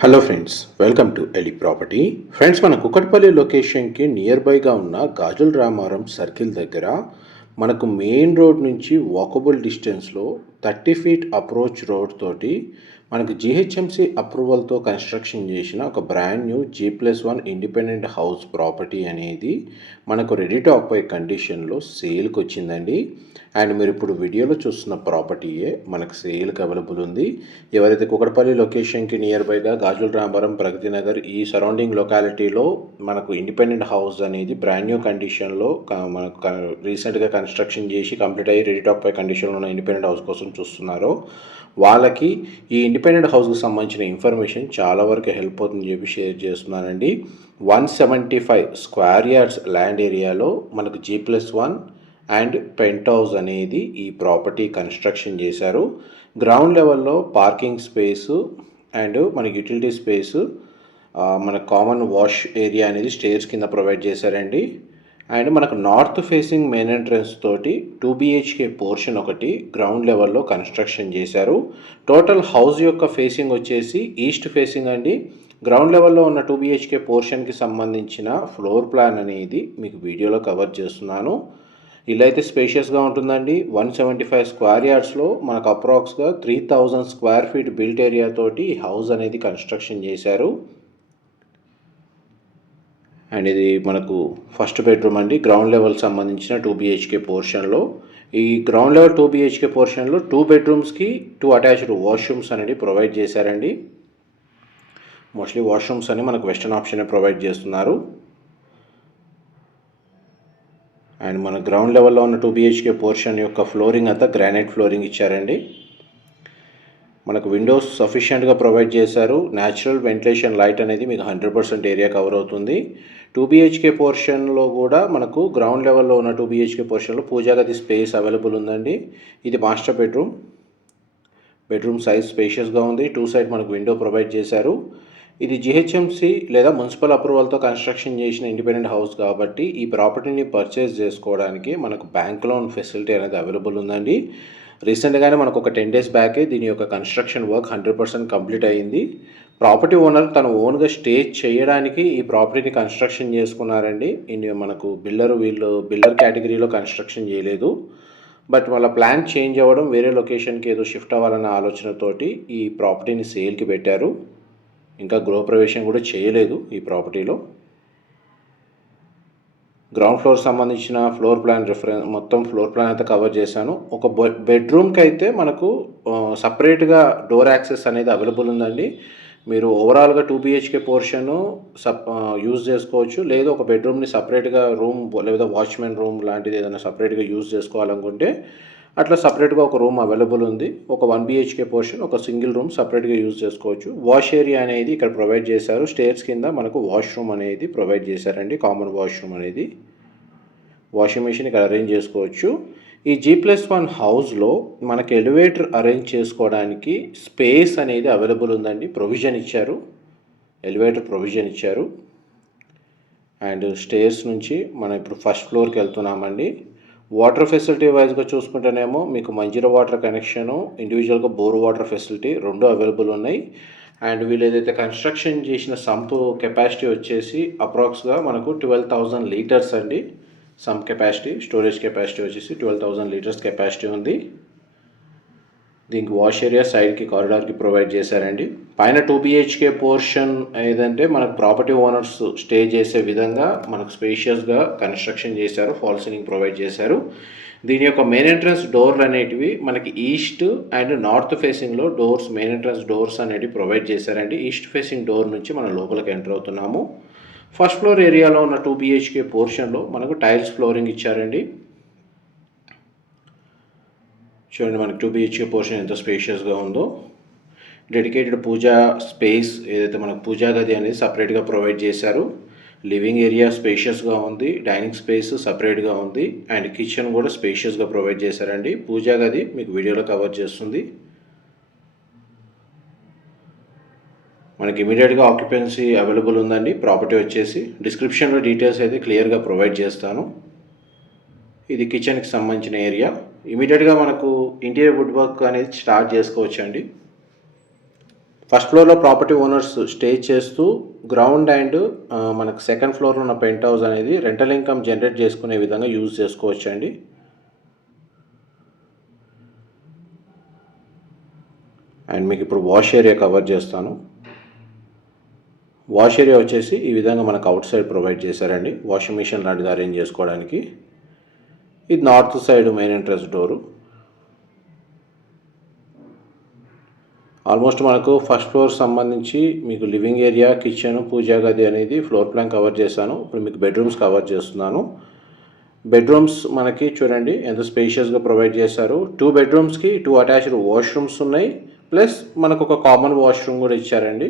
Hello friends, welcome to ఎలి property. Friends, మన కుకట్పల్లి లొకేషన్కి నియర్ బైగా ఉన్న గాజుల రామారం సర్కిల్ దగ్గర మనకు మెయిన్ రోడ్ నుంచి వాకబుల్ డిస్టెన్స్లో 30 ఫీట్ అప్రోచ్ రోడ్ తోటి మనకు జిహెచ్ఎంసి అప్రూవల్తో కన్స్ట్రక్షన్ చేసిన ఒక brand new G+1 independent house property అనేది మనకు రెడీ టు ఆక్యుపై కండిషన్లో సేల్కి వచ్చిందండి. అండ్ మీరు ఇప్పుడు వీడియోలో చూస్తున్న ప్రాపర్టీయే మనకు సేల్కి అవైలబుల్ ఉంది. ఎవరైతే కుకట్పల్లి లొకేషన్కి నియర్ బైగా గాజుల రామారం, ప్రగతి నగర్ ఈ సరౌండింగ్ లొకాలిటీలో మనకు ఇండిపెండెంట్ హౌస్ అనేది బ్రాండ్ న్యూ కండిషన్లో మనకు రీసెంట్గా కన్స్ట్రక్షన్ చేసి కంప్లీట్ అయ్యి రెడీ టు ఆక్యుపై కండిషన్లో ఉన్న ఇండిపెండెంట్ హౌస్ కోసం చూస్తున్నారో వాళ్ళకి ఈ ఇండిపెండెంట్ హౌస్కి సంబంధించిన ఇన్ఫర్మేషన్ చాలా వరకు హెల్ప్ అవుతుందని చెప్పి షేర్ చేస్తున్నానండి. 175 స్క్వేర్ యార్డ్స్ ల్యాండ్ ఏరియాలో మనకు G+1 అండ్ పెంట్ హౌస్ అనేది ఈ ప్రాపర్టీ కన్స్ట్రక్షన్ చేశారు. గ్రౌండ్ లెవెల్లో పార్కింగ్ స్పేసు అండ్ మనకి యూటిలిటీ స్పేసు, మన కామన్ వాష్ ఏరియా అనేది స్టేర్స్ కింద ప్రొవైడ్ చేశారండి. అండ్ మనకు నార్త్ ఫేసింగ్ మెయిన్ ఎంట్రన్స్ తోటి 2 BHK పోర్షన్ ఒకటి గ్రౌండ్ లెవెల్లో కన్స్ట్రక్షన్ చేశారు. టోటల్ హౌస్ యొక్క ఫేసింగ్ వచ్చేసి ఈస్ట్ ఫేసింగ్ అండి. గ్రౌండ్ లెవెల్లో ఉన్న 2 BHK పోర్షన్కి సంబంధించిన ఫ్లోర్ ప్లాన్ అనేది మీకు వీడియోలో కవర్ చేస్తున్నాను. ఇల్లు అయితే స్పేషియస్గా ఉంటుందండి. 175 స్క్వేర్ యార్డ్స్లో మనకు అప్రాక్స్గా 3000 స్క్వేర్ ఫీట్ బిల్ట్ ఏరియా తోటి హౌస్ అనేది కన్స్ట్రక్షన్ చేశారు. అండ్ ఇది మనకు ఫస్ట్ బెడ్రూమ్ అండి. గ్రౌండ్ లెవెల్ సంబంధించిన 2 BHK పోర్షన్లో, ఈ ground level 2 BHK పోర్షన్లో 2 బెడ్రూమ్స్కి 2 attached washrooms అనేది ప్రొవైడ్ చేశారండి. మోస్ట్లీ వాష్రూమ్స్ అని మనకు వెస్టర్న్ ఆప్షన్ ప్రొవైడ్ చేస్తున్నారు. అండ్ మన గ్రౌండ్ లెవెల్లో ఉన్న 2 BHK పోర్షన్ యొక్క ఫ్లోరింగ్ అంతా గ్రానైట్ ఫ్లోరింగ్ ఇచ్చారండి. మనకు విండోస్ సఫిషియెంట్గా ప్రొవైడ్ చేశారు. న్యాచురల్ వెంటిలేషన్ లైట్ అనేది మీకు 100% ఏరియా కవర్ అవుతుంది. 2 BHK పోర్షన్లో కూడా మనకు గ్రౌండ్ లెవెల్లో ఉన్న 2 BHK పోర్షన్లో పూజా గది స్పేస్ అవైలబుల్ ఉందండి. ఇది మాస్టర్ బెడ్రూమ్. బెడ్రూమ్ సైజ్ స్పేషియస్గా ఉంది. 2 సైడ్ మనకు విండో ప్రొవైడ్ చేశారు. ఇది జిహెచ్ఎంసి లేదా మున్సిపల్ అప్రూవల్తో కన్స్ట్రక్షన్ చేసిన ఇండిపెండెంట్ హౌస్ కాబట్టి ఈ ప్రాపర్టీని పర్చేస్ చేసుకోవడానికి మనకు బ్యాంక్ లోన్ ఫెసిలిటీ అనేది అవైలబుల్ ఉందండి. రీసెంట్గానే మనకు ఒక 10 days బ్యాకే దీని యొక్క కన్స్ట్రక్షన్ వర్క్ 100% కంప్లీట్ అయ్యింది. ప్రాపర్టీ ఓనర్ తన ఓన్గా స్టే చేయడానికి ఈ ప్రాపర్టీని కన్స్ట్రక్షన్ చేసుకున్నారండి. మనకు బిల్డర్ కేటగిరీలో కన్స్ట్రక్షన్ చేయలేదు. బట్ వాళ్ళ ప్లాన్ చేంజ్ అవ్వడం, వేరే లొకేషన్కి ఏదో షిఫ్ట్ అవ్వాలన్న ఆలోచనతోటి ఈ ప్రాపర్టీని సేల్కి పెట్టారు. ఇంకా గృహప్రవేశం కూడా చేయలేదు ఈ ప్రాపర్టీలో. గ్రౌండ్ ఫ్లోర్ సంబంధించిన ఫ్లోర్ ప్లాన్ మొత్తం ఫ్లోర్ ప్లాన్ అయితే కవర్ చేశాను. ఒక బెడ్రూమ్కి అయితే మనకు సపరేట్గా డోర్ యాక్సెస్ అనేది అవైలబుల్ ఉందండి. మీరు ఓవరాల్గా 2 BHK పోర్షన్ యూజ్ చేసుకోవచ్చు. లేదు ఒక బెడ్రూమ్ని సపరేట్గా రూమ్ లేదా వాచ్మెన్ రూమ్ లాంటిది ఏదైనా సపరేట్గా యూజ్ చేసుకోవాలనుకుంటే అట్లా సపరేట్గా ఒక రూమ్ అవైలబుల్ ఉంది. ఒక 1 BHK పోర్షన్ ఒక సింగిల్ రూమ్ సపరేట్గా యూజ్ చేసుకోవచ్చు. వాష్ ఏరియా అనేది ఇక్కడ ప్రొవైడ్ చేశారు. స్టేర్స్ కింద మనకు వాష్రూమ్ అనేది ప్రొవైడ్ చేశారండి. కామన్ వాష్రూమ్ అనేది, వాషింగ్ మెషిన్ ఇక్కడ అరేంజ్ చేసుకోవచ్చు. ఈ G+1 హౌస్లో మనకి ఎలివేటర్ అరేంజ్ చేసుకోవడానికి స్పేస్ అనేది అవైలబుల్ ఉందండి. ప్రొవిజన్ ఇచ్చారు, ఎలివేటర్ ప్రొవిజన్ ఇచ్చారు. అండ్ స్టేర్స్ నుంచి మనం ఇప్పుడు ఫస్ట్ ఫ్లోర్కి వెళ్తున్నామండి. వాటర్ ఫెసిలిటీ వైజ్గా చూసుకుంటేనేమో మీకు మంజీరా వాటర్ కనెక్షను, ఇండివిజువల్గా బోర్ వాటర్ ఫెసిలిటీ రెండు అవైలబుల్ ఉన్నాయి. అండ్ వీళ్ళు ఏదైతే కన్స్ట్రక్షన్ చేసిన సంప్ కెపాసిటీ వచ్చేసి అప్రాక్స్గా మనకు 12,000 లీటర్స్ అండి. సంప్ కెపాసిటీ, స్టోరేజ్ కెపాసిటీ వచ్చేసి 12,000 లీటర్స్ కెపాసిటీ ఉంది. దీనికి వాష్ ఏరియా సైడ్కి కారిడార్కి ప్రొవైడ్ చేశారండి. పైన 2 BHK పోర్షన్ ఏదంటే మనకు ప్రాపర్టీ ఓనర్స్ స్టే చేసే విధంగా మనకు స్పేషియస్గా కన్స్ట్రక్షన్ చేశారు. ఫాల్ సీలింగ్ ప్రొవైడ్ చేశారు. దీని యొక్క మెయిన్ ఎంట్రన్స్ డోర్లు అనేటివి మనకి ఈస్ట్ అండ్ నార్త్ ఫేసింగ్లో మెయిన్ ఎంట్రన్స్ డోర్స్ అనేటివి ప్రొవైడ్ చేశారండి. ఈస్ట్ ఫేసింగ్ డోర్ నుంచి మనం లోపలికి ఎంటర్ అవుతున్నాము. ఫస్ట్ ఫ్లోర్ ఏరియాలో ఉన్న 2 BHK పోర్షన్లో మనకు టైల్స్ ఫ్లోరింగ్ ఇచ్చారండి. చూడండి మనకి 2 BHK పోర్షన్ ఎంత స్పేషియస్గా ఉందో. డెడికేటెడ్ పూజా స్పేస్ ఏదైతే మనకు పూజా గది అనేది సపరేట్గా ప్రొవైడ్ చేశారు. లివింగ్ ఏరియా స్పేషియస్గా ఉంది. డైనింగ్ స్పేస్ సపరేట్గా ఉంది. అండ్ కిచెన్ కూడా స్పేషియస్గా ప్రొవైడ్ చేశారండి. పూజా గది మీకు వీడియోలో కవర్ చేస్తుంది. మనకి ఇమీడియట్గా ఆక్యుపెన్సీ అవైలబుల్ ఉందండి. ప్రాపర్టీ వచ్చేసి డిస్క్రిప్షన్లో డీటెయిల్స్ అయితే క్లియర్గా ప్రొవైడ్ చేస్తాను. ఇది కిచెన్కి సంబంధించిన ఏరియా. ఇమీడియట్గా మనకు ఇంటీరియర్ వుడ్ వర్క్ అనేది స్టార్ట్ చేసుకోవచ్చు అండి. ఫస్ట్ ఫ్లోర్లో ప్రాపర్టీ ఓనర్స్ స్టే చేస్తూ గ్రౌండ్ అండ్ మనకు సెకండ్ ఫ్లోర్లో ఉన్న పెంట్ హౌస్ అనేది రెంటల్ ఇన్కమ్ జనరేట్ చేసుకునే విధంగా యూజ్ చేసుకోవచ్చు అండి. అండ్ మీకు ఇప్పుడు వాష్ ఏరియా కవర్ చేస్తాను. వాష్ ఏరియా వచ్చేసి ఈ విధంగా మనకు అవుట్ సైడ్ ప్రొవైడ్ చేశారండి, వాషింగ్ మిషన్ లాంటిది అరేంజ్ చేసుకోవడానికి. ఇది north side main entrance door. Almost మనకు ఫస్ట్ ఫ్లోర్ సంబంధించి మీకు లివింగ్ ఏరియా, కిచెన్, పూజా గది అనేది ఫ్లోర్ ప్లాన్ కవర్ చేశాను. ఇప్పుడు మీకు బెడ్రూమ్స్ కవర్ చేస్తున్నాను. బెడ్రూమ్స్ మనకి చూడండి ఎంత స్పేషియస్గా ప్రొవైడ్ చేశారు. 2 బెడ్రూమ్స్కి 2 అటాచ్డ్ వాష్రూమ్స్ ఉన్నాయి, ప్లస్ మనకు ఒక కామన్ వాష్రూమ్ కూడా ఇచ్చారండి.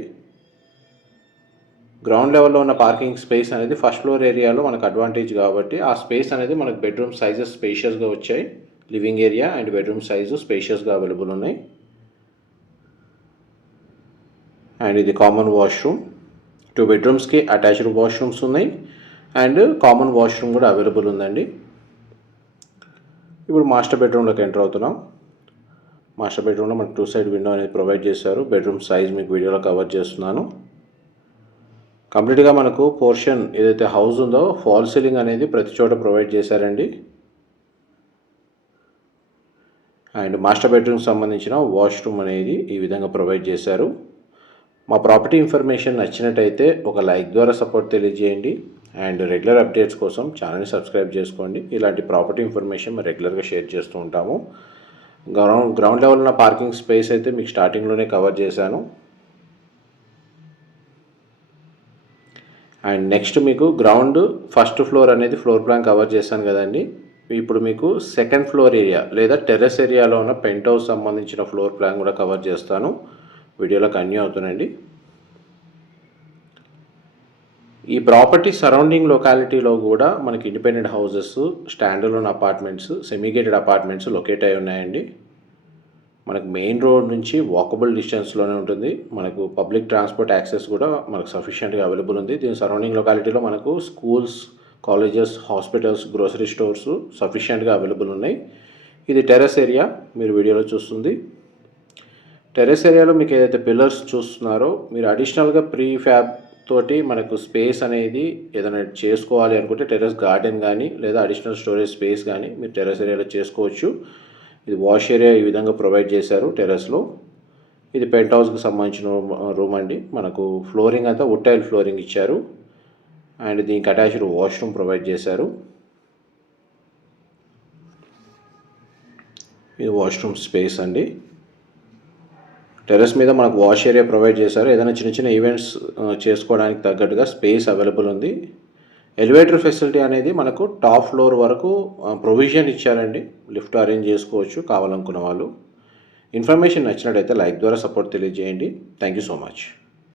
గ్రౌండ్ లెవెల్లో ఉన్న పార్కింగ్ స్పేస్ అనేది ఫస్ట్ ఫ్లోర్ ఏరియాలో మనకు అడ్వాంటేజ్ కాబట్టి ఆ స్పేస్ అనేది మనకు బెడ్రూమ్ సైజెస్ స్పేషియస్గా వచ్చాయి. Living area and bedroom size స్పేషియస్గా అవైలబుల్ ఉన్నాయి. అండ్ ఇది కామన్ వాష్రూమ్. 2 బెడ్రూమ్స్కి అటాచ్డ్ వాష్రూమ్స్ ఉన్నాయి అండ్ కామన్ వాష్రూమ్ కూడా అవైలబుల్ ఉందండి. ఇప్పుడు మాస్టర్ బెడ్రూమ్లోకి ఎంటర్ అవుతున్నాం. మాస్టర్ బెడ్రూమ్లో మనకు 2 సైడ్ విండో అనేది ప్రొవైడ్ చేశారు. బెడ్రూమ్ సైజ్ మీకు వీడియోలో కవర్ చేస్తున్నాను. కంప్లీట్గా మనకు పోర్షన్ ఏదైతే హౌస్ ఉందో ఫాల్ సీలింగ్ అనేది ప్రతి చోట ప్రొవైడ్ చేశారండి. అండ్ మాస్టర్ బెడ్రూమ్కి సంబంధించిన వాష్రూమ్ అనేది ఈ విధంగా ప్రొవైడ్ చేశారు. మా ప్రాపర్టీ ఇన్ఫర్మేషన్ నచ్చినట్టయితే ఒక లైక్ ద్వారా సపోర్ట్ తెలియజేయండి. అండ్ రెగ్యులర్ అప్డేట్స్ కోసం ఛానల్ని సబ్స్క్రైబ్ చేసుకోండి. ఇలాంటి ప్రాపర్టీ ఇన్ఫర్మేషన్ మేము రెగ్యులర్గా షేర్ చేస్తూ ఉంటాము. గ్రౌండ్ లెవెల్ ఉన్న పార్కింగ్ స్పేస్ అయితే మీకు స్టార్టింగ్లోనే కవర్ చేశాను. అండ్ నెక్స్ట్ మీకు గ్రౌండ్ ఫస్ట్ ఫ్లోర్ అనేది ఫ్లోర్ ప్లాన్ కవర్ చేశాను కదండి. ఇప్పుడు మీకు సెకండ్ ఫ్లోర్ ఏరియా లేదా టెర్రస్ ఏరియాలో ఉన్న పెంట్ హౌస్ సంబంధించిన ఫ్లోర్ ప్లాన్ కూడా కవర్ చేస్తాను. వీడియోలో కంటిన్యూ అవుతుందండి. ఈ ప్రాపర్టీ సరౌండింగ్ లొకాలిటీలో కూడా మనకి independent houses, స్టాండర్లోన్ apartments, semi-gated apartments locate అయి ఉన్నాయండి. మనకు మెయిన్ రోడ్ నుంచి వాకబుల్ డిస్టెన్స్లోనే ఉంటుంది. మనకు పబ్లిక్ ట్రాన్స్పోర్ట్ యాక్సెస్ కూడా మనకు సఫిషియెంట్గా అవైలబుల్ ఉంది. దీని సరౌండింగ్ లొకాలిటీలో మనకు schools, colleges, hospitals, grocery stores సఫిషియెంట్గా అవైలబుల్ ఉన్నాయి. ఇది టెర్రస్ ఏరియా మీరు వీడియోలో చూస్తుంది. టెర్రస్ ఏరియాలో మీకు ఏదైతే పిల్లర్స్ చూస్తున్నారో మీరు అడిషనల్గా ప్రీ ఫ్యాబ్ తోటి మనకు స్పేస్ అనేది ఏదైనా చేసుకోవాలి అనుకుంటే టెర్రస్ గార్డెన్ కానీ లేదా అడిషనల్ స్టోరేజ్ స్పేస్ కానీ మీరు టెర్రస్ ఏరియాలో చేసుకోవచ్చు. ఇది వాష్ ఏరియా ఈ విధంగా ప్రొవైడ్ చేశారు టెర్రస్లో. ఇది పెంట్ హౌస్కి సంబంధించిన రూమ్ అండి. మనకు ఫ్లోరింగ్ అంతా వుడ్ టైల్ ఫ్లోరింగ్ ఇచ్చారు అండ్ దీనికి అటాచ్డ్ వాష్రూమ్ ప్రొవైడ్ చేశారు. ఇది వాష్రూమ్ స్పేస్ అండి. టెర్రస్ మీద మనకు వాష్ ఏరియా ప్రొవైడ్ చేశారు. ఏదైనా చిన్న చిన్న ఈవెంట్స్ చేసుకోవడానికి తగ్గట్టుగా స్పేస్ అవైలబుల్ ఉంది. ఎలివేటర్ ఫెసిలిటీ అనేది మనకు టాప్ ఫ్లోర్ వరకు ప్రొవిజన్ ఇచ్చారండి. లిఫ్ట్ అరేంజ్ చేసుకోవచ్చు కావాలనుకున్న వాళ్ళు. ఇన్ఫర్మేషన్ నచ్చినట్టయితే లైక్ ద్వారా సపోర్ట్ తెలియజేయండి. Thank you so much.